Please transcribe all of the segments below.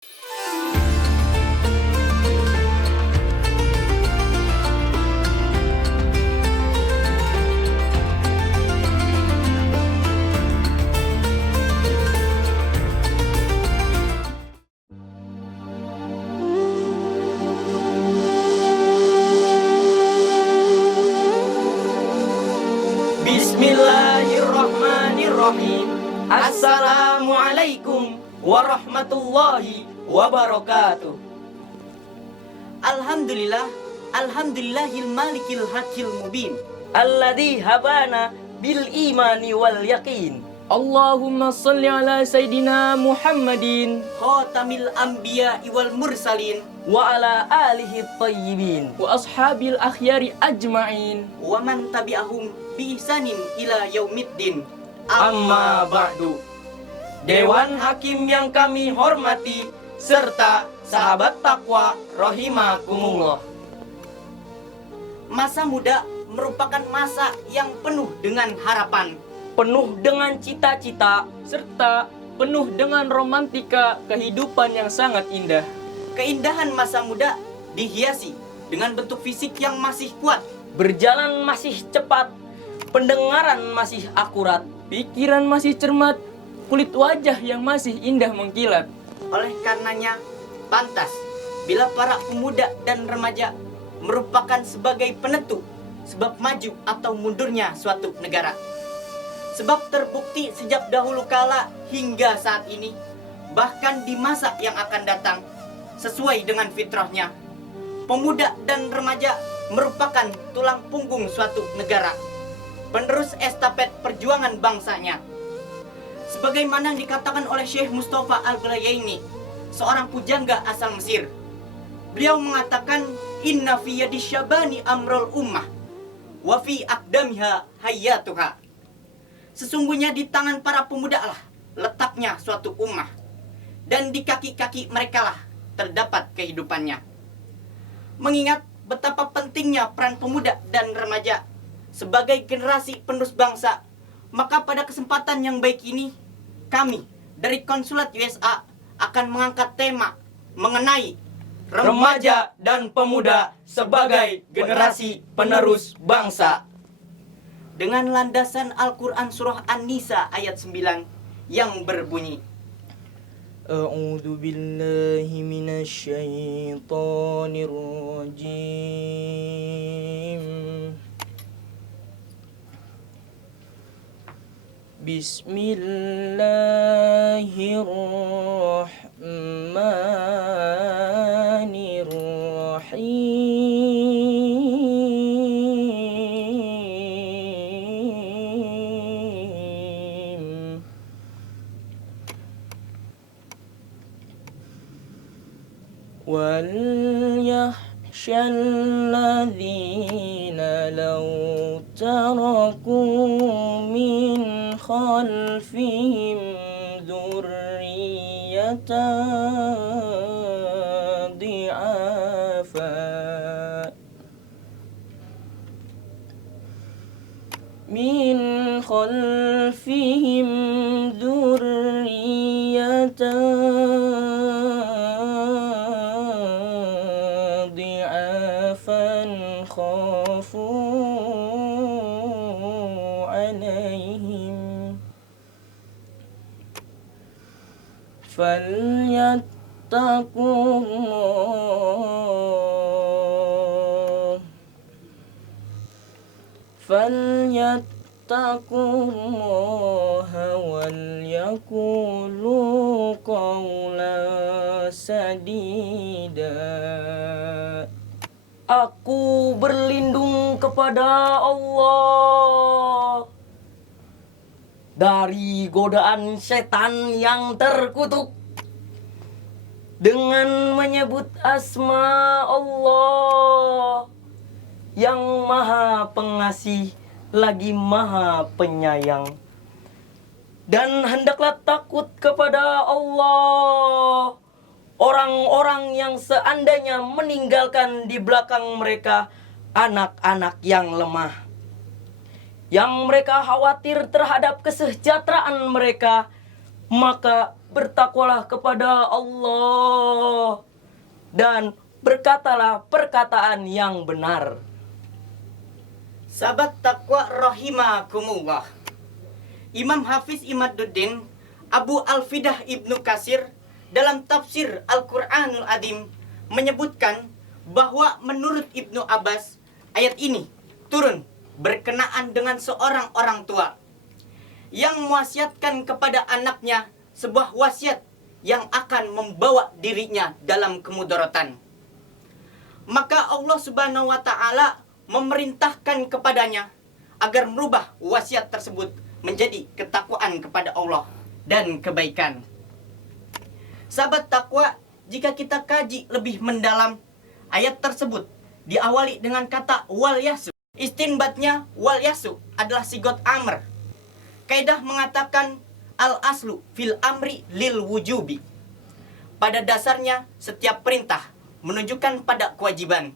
Bismillahirrahmanirrahim. Assalamualaikum warahmatullahi wabarakatuh. Alhamdulillahil malikil hakil mubin, alladzi habana bil imani wal yaqin. Allahumma salli ala Sayyidina Muhammadin Khatamil anbiya'i wal mursalin wa ala alihi tayyibin wa ashabil akhyari ajma'in wa man tabi'ahum bi ihsanin ila yaumiddin. amma ba'du. Dewan Hakim yang kami hormati serta sahabat takwa rahimakumullah. Masa muda merupakan masa yang penuh dengan harapan, Penuh dengan cita-cita serta penuh dengan romantika kehidupan yang sangat indah. Keindahan masa muda dihiasi dengan bentuk fisik yang masih kuat, Berjalan masih cepat, pendengaran masih akurat, pikiran masih cermat, kulit wajah yang masih indah mengkilat. oleh karenanya pantas bila para pemuda dan remaja merupakan sebagai penentu sebab maju atau mundurnya suatu negara. Sebab terbukti sejak dahulu kala hingga saat ini, bahkan di masa yang akan datang, sesuai dengan fitrahnya, pemuda dan remaja merupakan tulang punggung suatu negara, penerus estafet perjuangan bangsanya. Sebagaimana dikatakan oleh Syekh Mustafa Al-Bulayaini, seorang pujangga asal Mesir. Beliau mengatakan, inna fi yadi syabani amrul ummah wa fi aqdamiha hayatuha. Sesungguhnya di tangan para pemuda lah letaknya suatu ummah, dan di kaki-kaki mereka lah terdapat kehidupannya. Mengingat betapa pentingnya peran pemuda dan remaja sebagai generasi penerus bangsa, maka pada kesempatan yang baik ini, kami dari Konsulat USA akan mengangkat tema mengenai Remaja dan pemuda sebagai generasi penerus bangsa. dengan landasan Al-Quran Surah An-Nisa ayat 9 yang berbunyi, A'udzu billahi minasy syaithanir rajim. Bismillahirrahmanirrahim. Wal yahshal ladzina law taraku min khalfihim dzurriyyatan dhi'afa min khalfihim dzurriyyatan dhi'afan khafu alaihim falyattaqullaha wal yaqulu qawlan sadida. Aku berlindung kepada Allah dari godaan setan yang terkutuk dengan menyebut asma Allah yang maha pengasih lagi maha penyayang. Dan hendaklah takut kepada Allah orang-orang yang seandainya meninggalkan di belakang mereka anak-anak yang lemah, yang mereka khawatir terhadap kesejahteraan mereka, maka bertakwalah kepada Allah dan berkatalah perkataan yang benar. Sahabat takwa rahimakumullah. Imam Hafiz Imaduddin Abu Al-Fidah Ibnu Katsir dalam tafsir Al-Quranul Azim menyebutkan bahwa menurut Ibnu Abbas, ayat ini turun berkenaan dengan seorang orang tua yang mewasiatkan kepada anaknya sebuah wasiat yang akan membawa dirinya dalam kemudaratan. Maka Allah Subhanahu wa taala memerintahkan kepadanya agar merubah wasiat tersebut menjadi ketakwaan kepada Allah dan kebaikan. Sahabat takwa, jika kita kaji lebih mendalam, ayat tersebut diawali dengan kata wal yasu. Istinbatnya wal yasu adalah sigot amr. Kaidah mengatakan al aslu fil amri lil wujubi. Pada dasarnya setiap perintah menunjukkan pada kewajiban.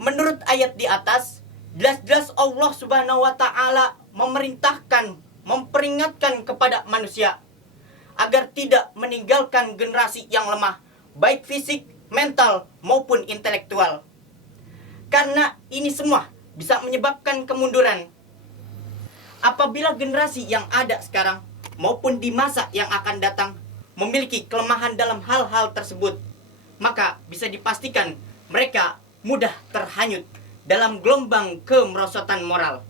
Menurut ayat di atas, jelas-jelas Allah Subhanahu wa taala memerintahkan, memperingatkan kepada manusia agar tidak meninggalkan generasi yang lemah, baik fisik, mental maupun intelektual. Karena ini semua bisa menyebabkan kemunduran. Apabila generasi yang ada sekarang maupun di masa yang akan datang memiliki kelemahan dalam hal-hal tersebut, maka bisa dipastikan mereka mudah terhanyut dalam gelombang kemerosotan moral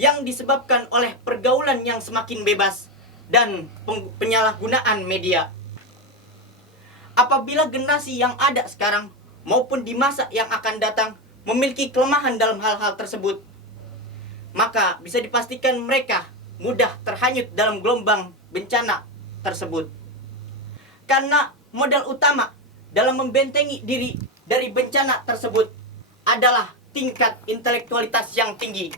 yang disebabkan oleh pergaulan yang semakin bebas dan penyalahgunaan media. Apabila generasi yang ada sekarang maupun di masa yang akan datang memiliki kelemahan dalam hal-hal tersebut, maka bisa dipastikan mereka mudah terhanyut dalam gelombang bencana tersebut. Karena modal utama dalam membentengi diri dari bencana tersebut adalah tingkat intelektualitas yang tinggi,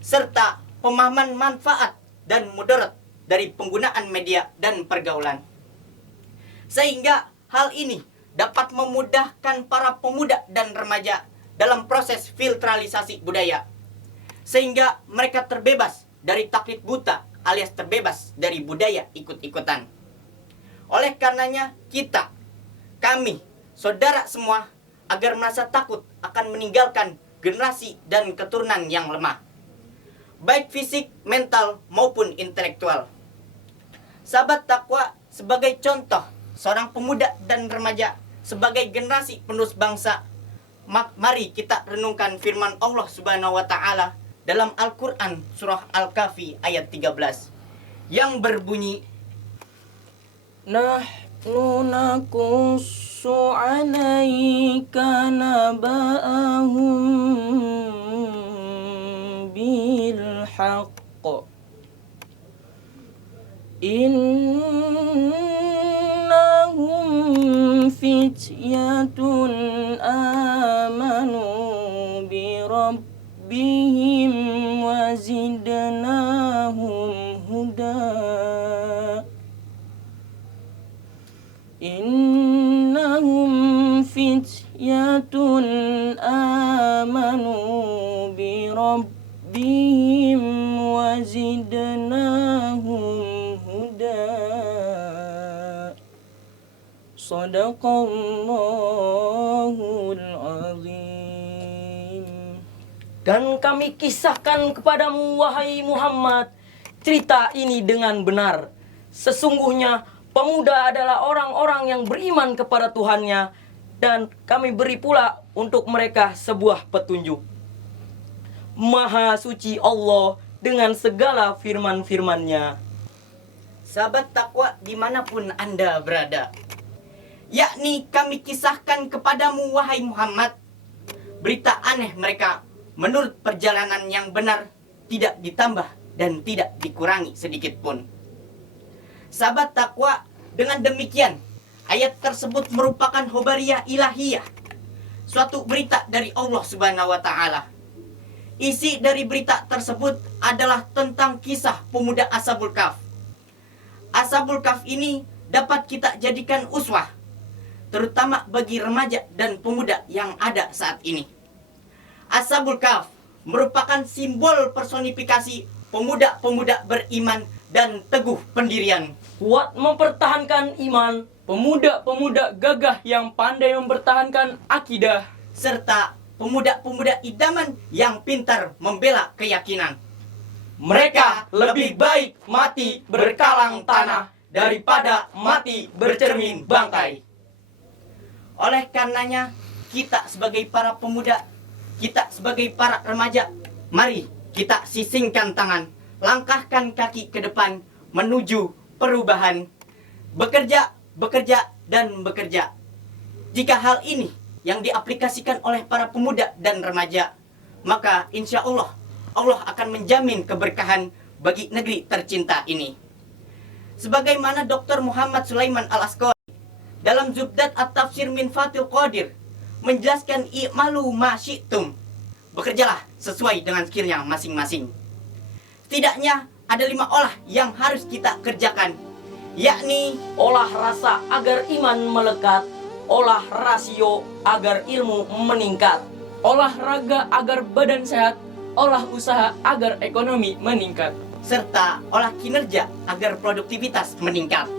serta pemahaman manfaat dan mudarat dari penggunaan media dan pergaulan. Sehingga hal ini dapat memudahkan para pemuda dan remaja dalam proses filtralisasi budaya, sehingga mereka terbebas dari taklid buta alias terbebas dari budaya ikut-ikutan. Oleh karenanya kami, saudara semua, agar merasa takut akan meninggalkan generasi dan keturunan yang lemah, baik fisik, mental maupun intelektual. Sahabat takwa, sebagai contoh seorang pemuda dan remaja sebagai generasi penerus bangsa, mari kita renungkan firman Allah Subhanahu wa taala dalam Al-Qur'an surah Al-Kahfi ayat 13 yang berbunyi, Nahnu naqussu 'alaika naba'ahum bil haqq innahum fityatun amanu bi rabbihim wa zidnahum huda. Innahum fityatun amanu bi rabbihim wa zidnahum huda. Shadaqallahul azim. Dan kami kisahkan kepadamu, wahai Muhammad, cerita ini dengan benar. Sesungguhnya pemuda adalah orang-orang yang beriman kepada Tuhannya, dan kami beri pula untuk mereka sebuah petunjuk. Maha suci Allah dengan segala firman-firman-Nya. Sahabat takwa dimanapun Anda berada, yakni kami kisahkan kepadamu, wahai Muhammad, berita aneh mereka menurut perjalanan yang benar, tidak ditambah dan tidak dikurangi sedikit pun. Sahabat takwa, dengan demikian ayat tersebut merupakan khobariyah ilahiyah, suatu berita dari Allah Subhanahu wa taala. Isi dari berita tersebut adalah tentang kisah pemuda Ashabul Kahf. Ashabul Kahf ini dapat kita jadikan uswah, terutama bagi remaja dan pemuda yang ada saat ini. Ashabul Kahf merupakan simbol personifikasi pemuda-pemuda beriman dan teguh pendirian. Kuat mempertahankan iman, pemuda-pemuda gagah yang pandai mempertahankan akidah, Serta pemuda-pemuda idaman yang pintar membela keyakinan. mereka lebih baik mati berkalang tanah daripada mati bercermin bangkai. Oleh karenanya, kita sebagai para pemuda, kita sebagai para remaja, mari kita sisingkan tangan, langkahkan kaki ke depan menuju perubahan. Bekerja, bekerja, dan bekerja. Jika hal ini yang diaplikasikan oleh para pemuda dan remaja, maka insya Allah, Allah akan menjamin keberkahan bagi negeri tercinta ini. Sebagaimana Dr. Muhammad Sulaiman Al-Askari dalam Zubdat At-Tafsir min Fathil Qadir menjelaskan i'malu ma syi'tum. Bekerjalah sesuai dengan skillnya masing-masing. Setidaknya ada 5 olah yang harus kita kerjakan, yakni Olah rasa agar iman melekat, olah rasio agar ilmu meningkat, olahraga agar badan sehat, olah usaha agar ekonomi meningkat, serta olah kinerja agar produktivitas meningkat.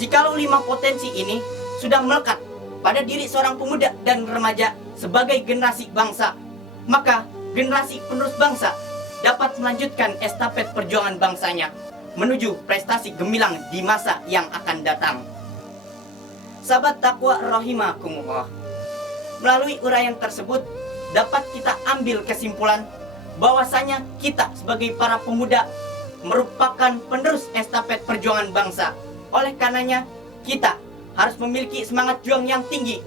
Jikalau 5 potensi ini sudah melekat pada diri seorang pemuda dan remaja sebagai generasi bangsa, maka generasi penerus bangsa dapat melanjutkan estafet perjuangan bangsanya menuju prestasi gemilang di masa yang akan datang. Sahabat takwa rahimakumullah, melalui uraian tersebut dapat kita ambil kesimpulan bahwasanya kita sebagai para pemuda merupakan penerus estafet perjuangan bangsa. Oleh karenanya, kita harus memiliki semangat juang yang tinggi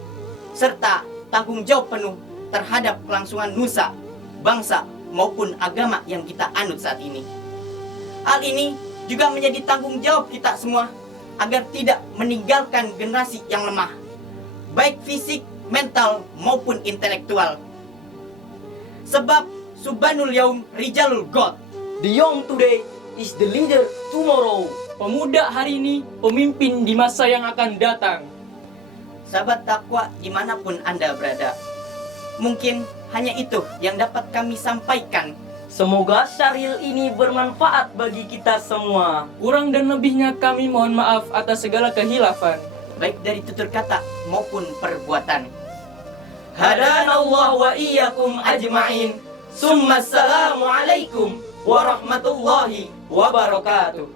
serta tanggung jawab penuh terhadap kelangsungan nusa, bangsa maupun agama yang kita anut saat ini. Hal ini juga menjadi tanggung jawab kita semua agar tidak meninggalkan generasi yang lemah, baik fisik, mental maupun intelektual. Sebab Subhanul Yaum Rijalul God. The young today is the leader tomorrow. Pemuda hari ini, pemimpin di masa yang akan datang. Sahabat takwa dimanapun Anda berada, mungkin hanya itu yang dapat kami sampaikan. Semoga syaril ini bermanfaat bagi kita semua. Kurang dan lebihnya kami mohon maaf atas segala kehilafan, baik dari tutur kata maupun perbuatan. Hadanallah wa iyyakum ajma'in. Summa assalamu alaikum warahmatullahi wabarakatuh.